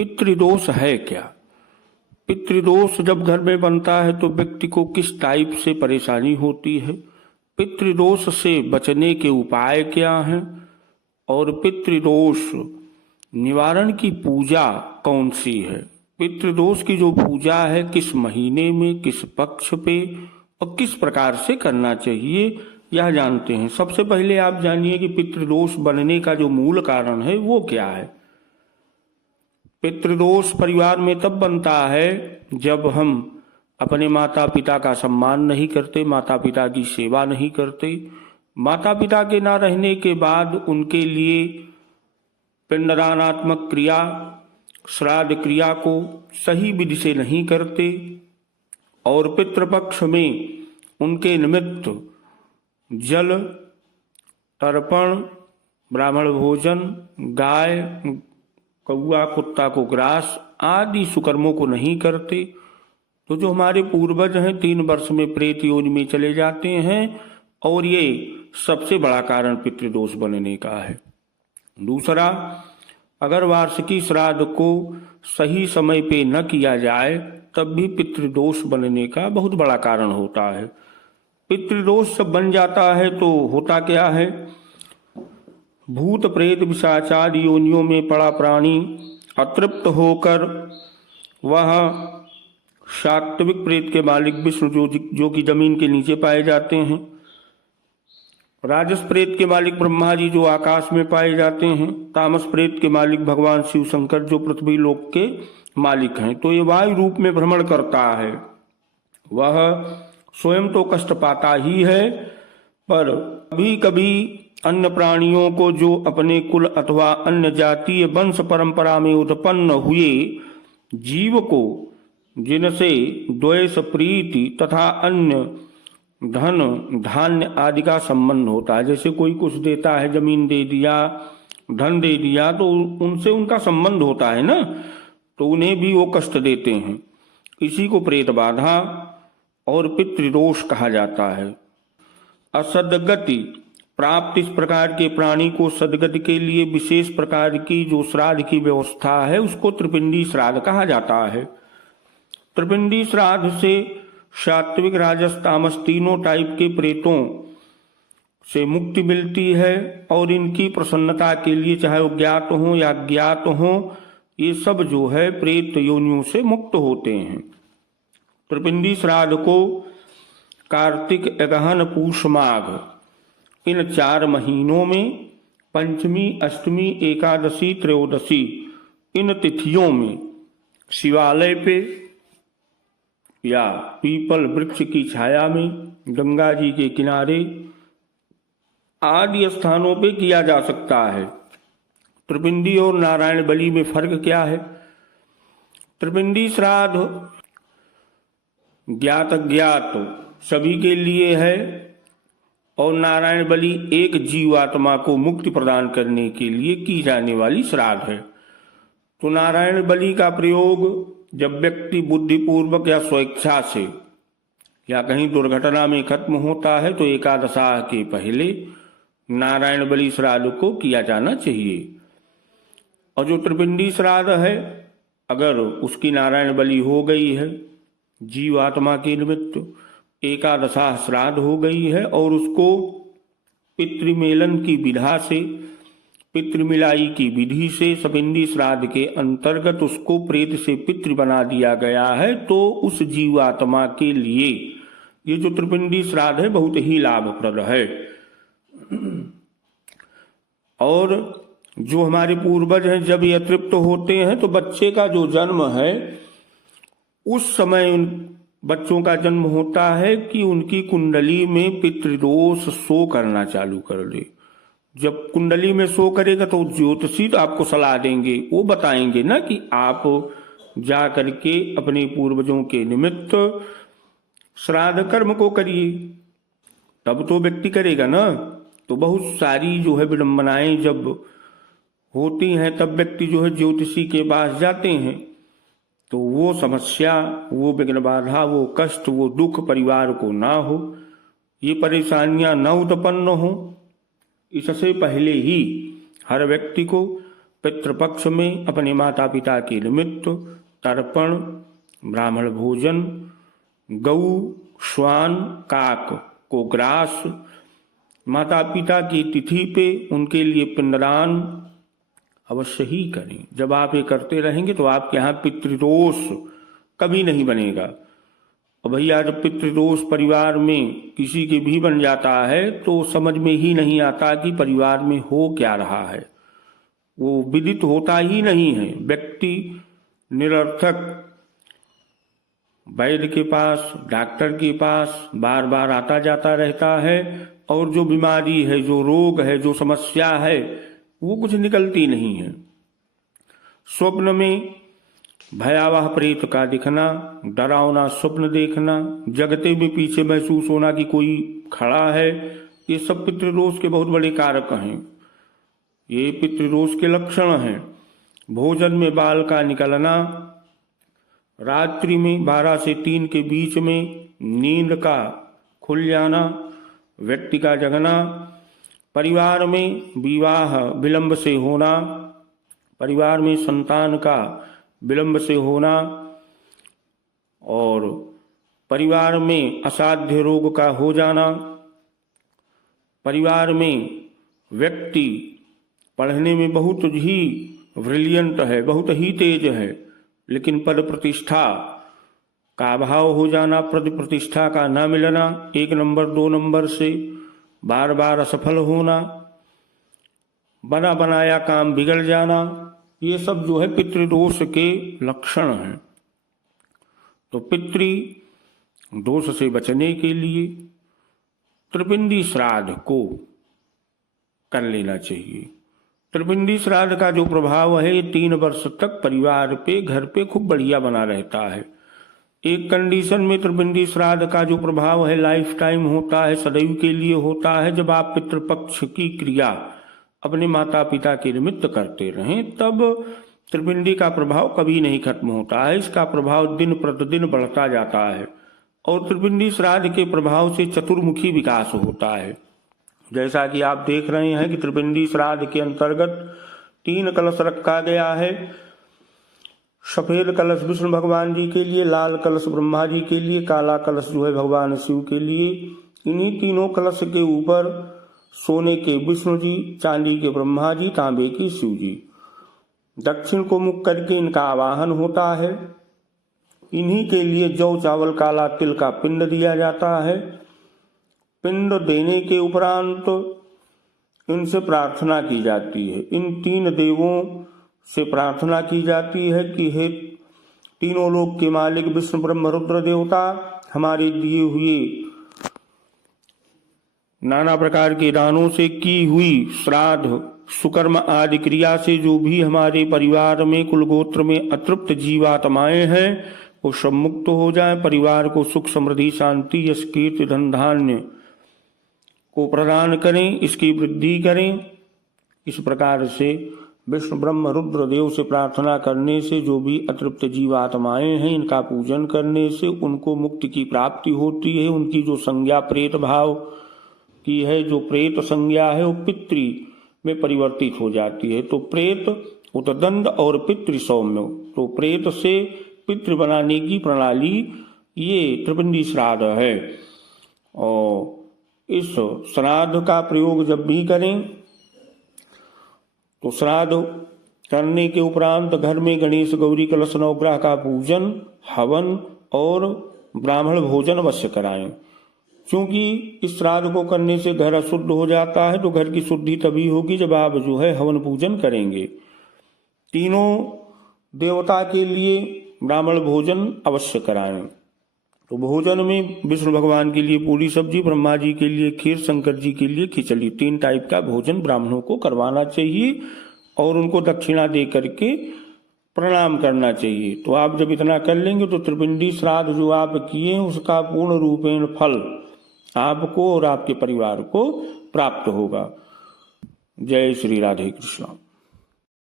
पितृदोष है क्या? पितृदोष जब घर में बनता है तो व्यक्ति को किस टाइप से परेशानी होती है, पितृदोष से बचने के उपाय क्या हैं, और पितृदोष निवारण की पूजा कौन सी है? पितृदोष की जो पूजा है किस महीने में, किस पक्ष पे और किस प्रकार से करना चाहिए, यह जानते हैं। सबसे पहले आप जानिए कि पितृदोष बनने का जो मूल कारण है वो क्या है। पितृदोष परिवार में तब बनता है जब हम अपने माता पिता का सम्मान नहीं करते, माता पिता की सेवा नहीं करते, माता पिता के ना रहने के बाद उनके लिए पिंडदानात्मक क्रिया, श्राद्ध क्रिया को सही विधि से नहीं करते, और पितृपक्ष में उनके निमित्त जल तर्पण, ब्राह्मण भोजन, गाय कौआ कुत्ता को ग्रास आदि सुकर्मों को नहीं करते, तो जो हमारे पूर्वज हैं 3 वर्ष में प्रेत योनि में चले जाते हैं, और ये सबसे बड़ा कारण पितृदोष बनने का है। दूसरा, अगर वार्षिकी श्राद्ध को सही समय पे न किया जाए तब भी पितृदोष बनने का बहुत बड़ा कारण होता है। पितृदोष जब बन जाता है तो होता क्या है, भूत प्रेत पिशाचादि योनियों में पड़ा प्राणी अतृप्त होकर वह सात्विक प्रेत के मालिक विष्णु जो कि जमीन के नीचे पाए जाते हैं, राजस प्रेत के मालिक ब्रह्मा जी जो आकाश में पाए जाते हैं, तामस प्रेत के मालिक भगवान शिव शंकर जो पृथ्वी लोक के मालिक हैं, तो ये वायु रूप में भ्रमण करता है। वह स्वयं तो कष्ट पाता ही है, पर कभी कभी अन्य प्राणियों को जो अपने कुल अथवा अन्य जातीय वंश परंपरा में उत्पन्न हुए जीव को, जिनसे द्वेष प्रीति तथा अन्य धन धान्य आदि का संबंध होता है, जैसे कोई कुछ देता है, जमीन दे दिया, धन दे दिया, तो उनसे उनका संबंध होता है ना, तो उन्हें भी वो कष्ट देते हैं। इसी को प्रेत बाधा और पितृदोष कहा जाता है। असदगति प्राप्त इस प्रकार के प्राणी को सदगति के लिए विशेष प्रकार की जो श्राद्ध की व्यवस्था है उसको त्रिपिंडी श्राद्ध कहा जाता है। त्रिपिंडी श्राद्ध से सात्विक राजस तामस तीनों टाइप के प्रेतों से मुक्ति मिलती है, और इनकी प्रसन्नता के लिए चाहे वो ज्ञात हो या ज्ञात हो, ये सब जो है प्रेत योनियों से मुक्त होते हैं। त्रिपिंडी श्राद्ध को कार्तिक, अगहन, पूष, माघ इन 4 महीनों में पंचमी, अष्टमी, एकादशी, त्रयोदशी इन तिथियों में शिवालय पे या पीपल वृक्ष की छाया में, गंगा जी के किनारे आदि स्थानों पे किया जा सकता है। त्रिपिंडी और नारायण बलि में फर्क क्या है? त्रिपिंडी श्राद्ध ज्ञात अज्ञात सभी के लिए है, और नारायण बलि एक जीवात्मा को मुक्ति प्रदान करने के लिए की जाने वाली श्राद्ध है। तो नारायण बलि का प्रयोग जब व्यक्ति बुद्धिपूर्वक या स्वेच्छा से या कहीं दुर्घटना में खत्म होता है तो एकादशाह के पहले नारायण बलि श्राद्ध को किया जाना चाहिए। और जो त्रिपिंडी श्राद्ध है, अगर उसकी नारायण बलि हो गई है, जीवात्मा के निमित्त एकादशाह श्राद्ध हो गई है, और उसको पितृमेलन की विधा से, पितृमिलाई की विधि से सपिंडी श्राद्ध के अंतर्गत उसको प्रेत से पितृ बना दिया गया है, तो उस जीवात्मा के लिए ये जो त्रिपिंडी श्राद्ध है बहुत ही लाभप्रद है। और जो हमारे पूर्वज हैं जब ये तृप्त होते हैं तो बच्चे का जो जन्म है उस समय उन बच्चों का जन्म होता है कि उनकी कुंडली में पितृदोष शो करना चालू कर दे। जब कुंडली में शो करेगा तो ज्योतिषी तो आपको सलाह देंगे, वो बताएंगे ना कि आप जा करके अपने पूर्वजों के निमित्त श्राद्ध कर्म को करिए, तब तो व्यक्ति करेगा ना। तो बहुत सारी जो है विडंबनाएं जब होती हैं तब व्यक्ति जो है ज्योतिषी के पास जाते हैं, तो वो समस्या, वो विघ्न बाधा, वो कष्ट, वो दुख परिवार को ना हो, ये परेशानियां न उत्पन्न हो, इससे पहले ही हर व्यक्ति को पितृपक्ष में अपने माता पिता के निमित्त तर्पण, ब्राह्मण भोजन, गऊ, श्वान, काक को ग्रास, माता पिता की तिथि पे उनके लिए पिंडदान अवश्य ही करें। जब आप ये करते रहेंगे तो आपके यहाँ पितृदोष कभी नहीं बनेगा। और भैया जब पितृदोष परिवार में किसी के भी बन जाता है तो समझ में ही नहीं आता कि परिवार में हो क्या रहा है, वो विदित होता ही नहीं है। व्यक्ति निरर्थक वैद्य के पास, डॉक्टर के पास बार बार आता जाता रहता है और जो बीमारी है, जो रोग है, जो समस्या है, वो कुछ निकलती नहीं है। स्वप्न में भयावह प्रेत का दिखना, डरावना स्वप्न देखना, जगते में पीछे महसूस होना कि कोई खड़ा है, ये सब पितृदोष के बहुत बड़े कारक हैं। ये पितृदोष के लक्षण हैं। भोजन में बाल का निकलना, रात्रि में 12 से 3 के बीच में नींद का खुल जाना, व्यक्ति का जगना, परिवार में विवाह विलंब से होना, परिवार में संतान का विलंब से होना, और परिवार में असाध्य रोग का हो जाना, परिवार में व्यक्ति पढ़ने में बहुत ही ब्रिलियंट है, बहुत ही तेज है, लेकिन पद प्रतिष्ठा का अभाव हो जाना, पद प्रतिष्ठा का न मिलना, 1 नंबर 2 नंबर से बार बार असफल होना, बना बनाया काम बिगड़ जाना, ये सब जो है पितृदोष के लक्षण हैं। तो पितृ दोष से बचने के लिए त्रिपिंडी श्राद्ध को कर लेना चाहिए। त्रिपिंडी श्राद्ध का जो प्रभाव है ये 3 वर्ष तक परिवार पे, घर पे खूब बढ़िया बना रहता है। एक कंडीशन में त्रिपिंडी श्राद्ध का जो प्रभाव है लाइफ टाइम होता है, सदैव के लिए होता है। जब आप पितृपक्ष की क्रिया अपने माता पिता के निमित्त करते रहें तब त्रिपिंडी का प्रभाव कभी नहीं खत्म होता है। इसका प्रभाव दिन प्रतिदिन बढ़ता जाता है और त्रिपिंडी श्राद्ध के प्रभाव से चतुर्मुखी विकास होता है। जैसा कि आप देख रहे हैं कि त्रिपिंडी श्राद्ध के अंतर्गत 3 कलश रखा गया है। सफेद कलश विष्णु भगवान जी के लिए, लाल कलश ब्रह्मा जी के लिए, काला कलश जो है भगवान शिव के लिए। इन्हीं तीनों कलश के ऊपर सोने के विष्णु जी, चांदी के ब्रह्मा जी, तांबे के शिव जी। दक्षिण को मुख करके इनका आवाहन होता है। इन्हीं के लिए जौ, चावल, काला तिल का पिंड दिया जाता है। पिंड देने के उपरांत इनसे प्रार्थना की जाती है। इन 3 देवों से प्रार्थना की जाती है कि हे तीनों लोक के मालिक विष्णु ब्रह्म रुद्र देवता, हमारे दिए हुए नाना प्रकार के दानों से की हुई श्राद्ध, सुकर्म आदि क्रिया से जो भी हमारे परिवार में, कुलगोत्र में अतृप्त जीवात्माएं हैं वो सब मुक्त हो जाएं। परिवार को सुख, समृद्धि, शांति, यश, कीर्ति, धन, धान्य को प्रदान करें, इसकी वृद्धि करें। इस प्रकार से विष्णु ब्रह्म रुद्र देव से प्रार्थना करने से जो भी अतृप्त जीवात्माएं हैं इनका पूजन करने से उनको मुक्ति की प्राप्ति होती है। उनकी जो संज्ञा प्रेत भाव की है, जो प्रेत संज्ञा है, वो पितृ में परिवर्तित हो जाती है। तो प्रेत उतदंड और पितृ सौम्य, तो प्रेत से पितृ बनाने की प्रणाली ये त्रिपिंडी श्राद्ध है। और इस श्राद्ध का प्रयोग जब भी करें तो श्राद्ध करने के उपरांत घर में गणेश, गौरी, कलश, नवग्रह का पूजन, हवन और ब्राह्मण भोजन अवश्य कराएं। क्योंकि इस श्राद्ध को करने से घर अशुद्ध हो जाता है, तो घर की शुद्धि तभी होगी जब आप जो है हवन पूजन करेंगे। तीनों देवता के लिए ब्राह्मण भोजन अवश्य कराएं। तो भोजन में विष्णु भगवान के लिए पूरी सब्जी, ब्रह्मा जी के लिए खीर, शंकर जी के लिए खिचड़ी, 3 टाइप का भोजन ब्राह्मणों को करवाना चाहिए और उनको दक्षिणा दे करके प्रणाम करना चाहिए। तो आप जब इतना कर लेंगे तो त्रिपिंडी श्राद्ध जो आप किए उसका पूर्ण रूपेण फल आपको और आपके परिवार को प्राप्त होगा। जय श्री राधे कृष्ण।